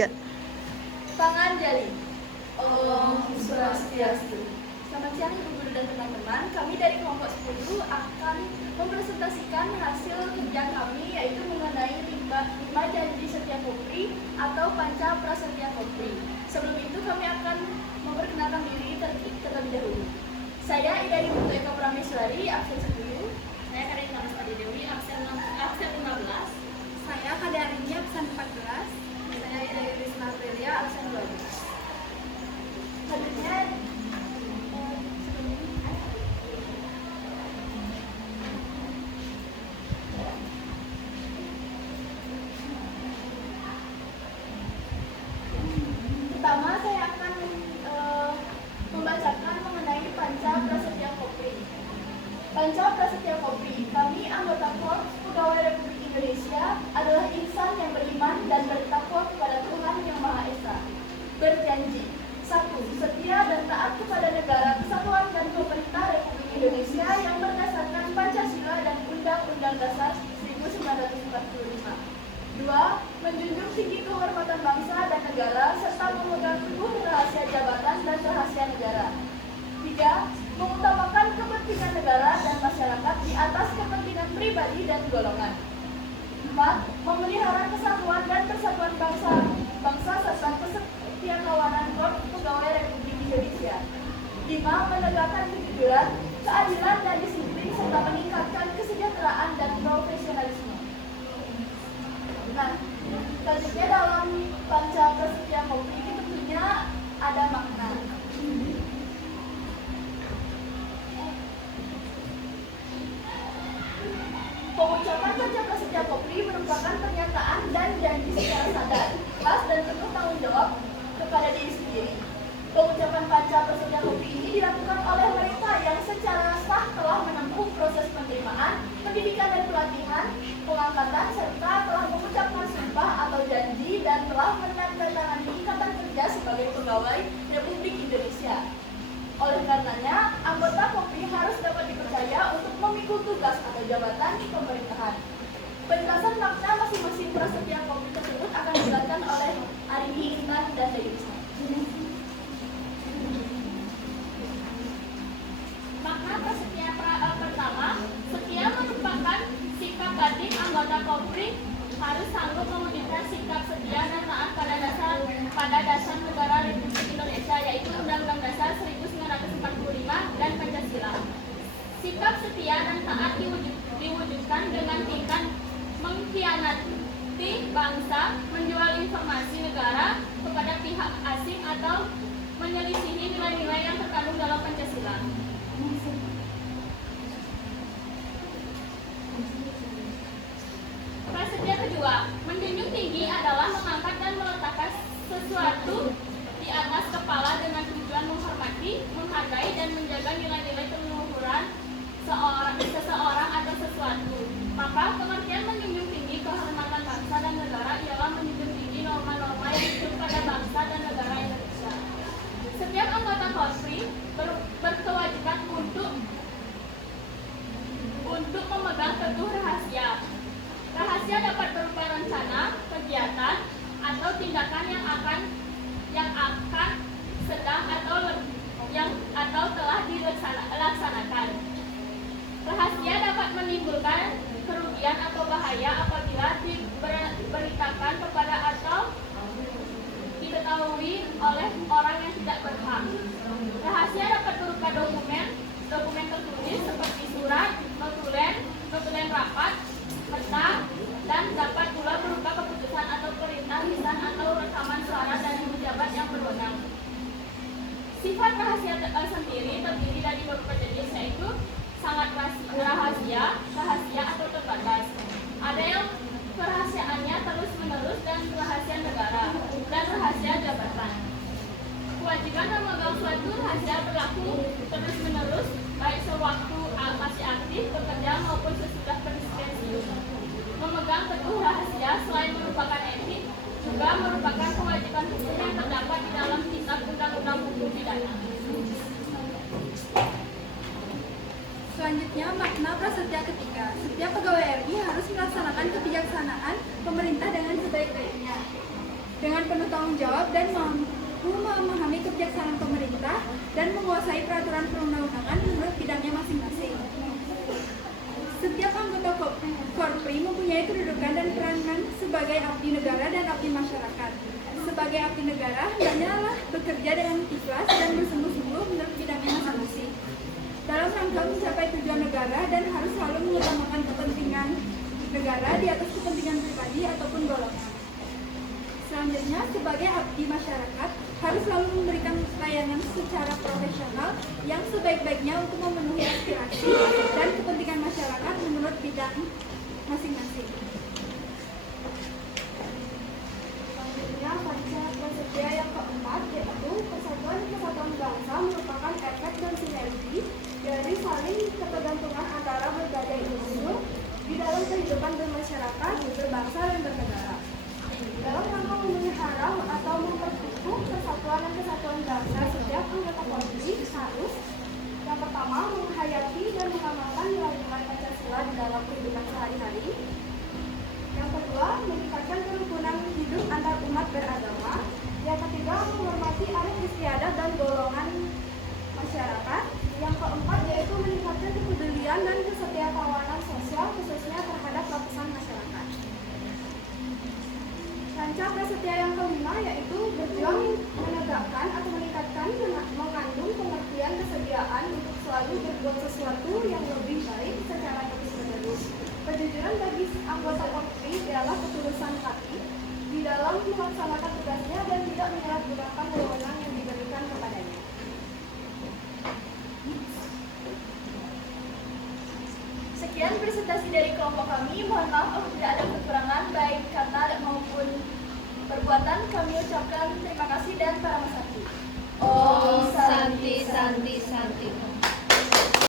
3. Panganjali. Om Swastiastu. Selamat siang Ibu Guru dan teman-teman. Kami dari kelompok 10 akan mempresentasikan hasil kerja kami, yaitu mengenai 5 janji setia Kopri atau Panca Prasetya Kopri. Sebelum itu kami akan memperkenalkan diri terlebih dahulu. Saya Ida Ibu Eka Prameswari, absen 10. Saya Karina Lestari Dewi, absen 15. Saya Kadarini, absen 14. Saya Ida Risma Aprilia, absen 12. Selanjutnya pertama saya akan membacakan mengenai Panca Prasetya Kopri. Panca Prasetya Kopri, kami anggota Korps Pegawai Republik Indonesia adalah insan yang beriman dan bertakwa kepada Tuhan Yang Maha Esa. Berjanji, 1. Setia dan taat kepada negara, kesatuan dan pemerintah Republik Indonesia yang berdasarkan Pancasila dan Undang-Undang Dasar 1945. 2. Menjunjung tinggi kehormatan bangsa dan negara serta memegang teguh rahasia jabatan dan rahasia negara. 3. Mengutamakan kepentingan negara dan masyarakat di atas kepentingan pribadi dan golongan. 4. Memelihara kesatuan dan persatuan bangsa serta kesetiakawanan Korps Pegawai Republik Indonesia. 5. Menegakkan kejujuran, keadilan dan disiplin serta meningkatkan kesejahteraan dan profesionalisme. Nah, selanjutnya dalam Panca Prasetya Kopri ini tentunya ada makna. Pengucapan Panca Prasetya Kopri merupakan pernyataan dan janji secara sadar, ikhlas dan penuh tanggung jawab kepada diri sendiri. Pengucapan Panca Prasetya Kopri ini dilakukan oleh mereka yang secara sah telah menempuh proses penerimaan, pendidikan dan pelatihan, pengangkatan, serta telah mengucapkan sumpah atau janji dan telah menandatangani ikatan kerja sebagai pegawai Republik Indonesia. Oleh karenanya, anggota Kopri harus dapat dipercaya untuk memikul tugas atau jabatan di pemerintahan. Penjelasan makna masing-masing prasetya Kopri tersebut akan dijelaskan oleh Arini Intan dan Dewi. Makna prasetya pertama, setia merupakan sikap batin anggota Kopri harus sanggup mewujudkan sikap setia dan taat pada dasar negara Republik Indonesia, yaitu Undang-Undang Dasar 1945 dan Pancasila. Sikap setia dan taat diwujudkan dengan tingkat mengkhianati bangsa, menjual informasi negara kepada pihak asing atau menyelisihi nilai-nilai yang terkandung dalam Pancasila. Prasetya kedua, menjunjung tinggi adalah mengangkat dan meletakkan sesuatu di atas kepala dengan tujuan menghormati, menghargai dan menjaga nilai-nilai keluhuran seseorang atau sesuatu. Maka pengertian menjunjung tinggi kehormatan bangsa dan negara ialah menjunjung tinggi norma-norma yang hidup pada bangsa dan negara Indonesia. Setiap anggota Kopri berkewajiban untuk memegang teguh rahasia. Rahasia dapat berupa rencana, kegiatan, atau tindakan yang akan sedang atau telah dilaksanakan. Rahasia dapat menimbulkan kerugian atau bahaya apabila diberitakan kepada atau diketahui oleh orang yang tidak berhak. Rahasia dapat berupa dokumen tertulis seperti surat, notulen rapat, peta, dan dapat pula berupa keputusan atau perintah lisan atau rekaman suara dari pejabat yang berwenang. Sifat rahasia sendiri terdiri dari beberapa jenis, yaitu sangat rahasia atau terbatas. Ada yang kerahasiaannya terus-menerus dan rahasia negara dan rahasia jabatan. Kewajiban memegang suatu rahasia berlaku terus-menerus baik sewaktu masih aktif bekerja maupun sesudah pensiun. Memegang teguh rahasia selain merupakan etik, juga merupakan kewajiban hukum yang terdapat di dalam kitab Undang-Undang Hukum Pidana. Selanjutnya, makna prasetya ketiga. Setiap pegawai RI harus melaksanakan kebijaksanaan pemerintah dengan sebaik-baiknya. dengan penuh tanggung jawab dan mampu memahami kebijaksanaan pemerintah dan menguasai peraturan perundang-undangan menurut bidangnya masing-masing. Setiap anggota Korpri mempunyai kedudukan dan peranan sebagai abdi negara dan abdi masyarakat. Sebagai abdi negara, hendaknya bekerja dengan ikhlas dan bersungguh-sungguh menurut bidangnya masing-masing dalam rangka mencapai tujuan negara dan harus selalu mengutamakan kepentingan negara di atas kepentingan pribadi ataupun golongan. Selanjutnya, sebagai abdi masyarakat harus selalu memberikan layanan secara profesional yang sebaik-baiknya untuk memenuhi aspirasi dan kepentingan masyarakat menurut bidang masing-masing. Selanjutnya, panca prasetya yang keempat yaitu persatuan kesatuan bangsa merupakan efek dan sinergi dari saling ketergantungan antara berbagai unsur di dalam kehidupan bermasyarakat, berbangsa dan bernegara. Dalam rangka memelihara atau memperkukuh persatuan dan kesatuan bangsa, setiap anggota Korpri harus yang pertama menghayati dan mengamalkan nilai-nilai Pancasila di dalam kehidupan sehari-hari. Yang kedua, meningkatkan kerukunan hidup antar umat beragama. Yang ketiga, menghormati adat istiadat dan golongan masyarakat. Yang keempat, yaitu meningkatkan kepedulian dan kesetiakawanan sosial khususnya terhadap lapisan masyarakat. Panca prasetya yang kelima yaitu berjuang menegakkan atau meningkatkan mengandung pengertian kesediaan untuk selalu berbuat sesuatu yang lebih baik secara terus-menerus. Kejujuran bagi anggota Korpri adalah ketulusan hati di dalam melaksanakan tugasnya dan tidak menyalahgunakan wewenang yang diberikan kepadanya. Sekian presentasi dari kelompok kami. Mohon maaf apabila ada kekurangan baik kata maupun perbuatan. Kami ucapkan terima